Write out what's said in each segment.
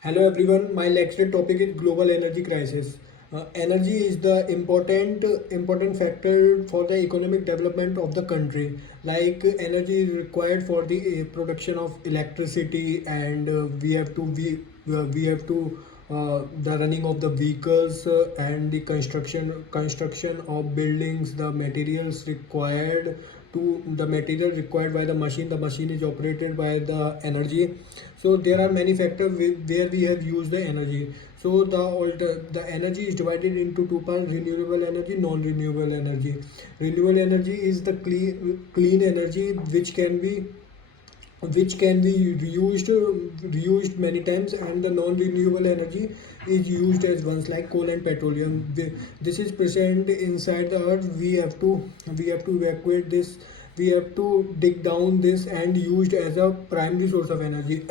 Hello everyone, my lecture topic is global energy crisis. Energy is the important factor for the economic development of the country. Like energy is required for the production of electricity, and we have to the running of the vehicles and the construction of buildings. The material required by the machine. The machine is operated by the energy. So there are many factors where we have used the energy. So the energy is divided into two parts: renewable energy, non-renewable energy. Renewable energy is the clean energy which can be reused many times, and the non-renewable energy is used as ones like coal and petroleum. This is present inside the earth. We have to evacuate this. We have to dig down this and used as a primary source of energy.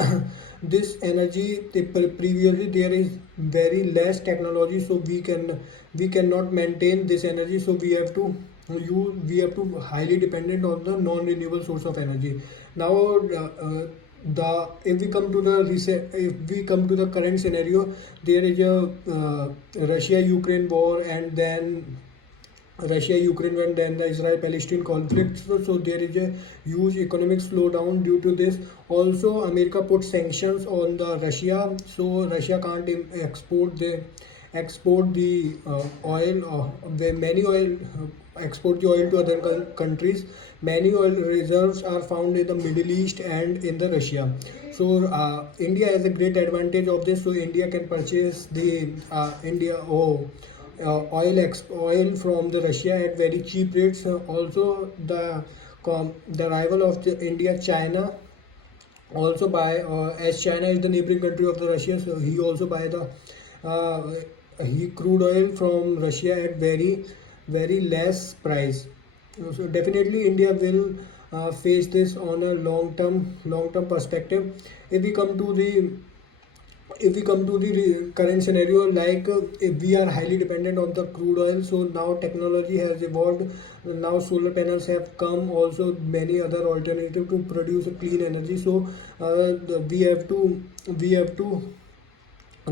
This energy, previously there is very less technology, so we cannot maintain this energy. So we have to highly dependent on the non-renewable source of energy. Now the if we come to the current scenario, there is a Russia Ukraine war, and then the Israel Palestine conflict. So there is a huge economic slowdown due to this. Also, America put sanctions on the Russia, so Russia can't export the oil. Many oil export the oil to other countries. Many oil reserves are found in the Middle East and in the Russia. So India has a great advantage of this. So India can purchase the oil from the Russia at very cheap rates. Also, the rival of the India, China, also buy, as China is the neighboring country of the Russia, so he also buy the uh, crude oil from Russia at very less price. So definitely India will face this on a long term perspective. If we come to the current scenario, like if we are highly dependent on the crude oil, so now technology has evolved. Now solar panels have come, also many other alternative to produce a clean energy. So we have to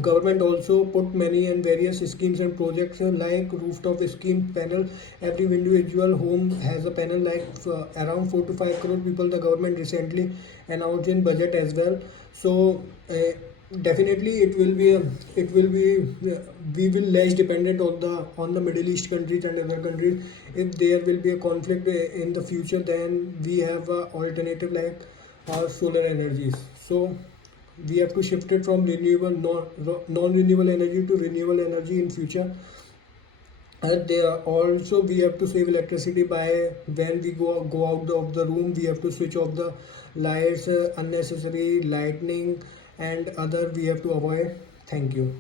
government also put many and various schemes and projects, like rooftop scheme panel. Every individual home has a panel, like around 4 to 5 crore people the government recently announced in budget as well. So definitely we will less dependent on the Middle East countries and other countries. If there will be a conflict in the future, then we have a alternative like solar energies. So we have to shift it from non-renewable energy to renewable energy in future. And there also we have to save electricity by when we go out of the room. We have to switch off the lights, unnecessary lightning and other we have to avoid. Thank you.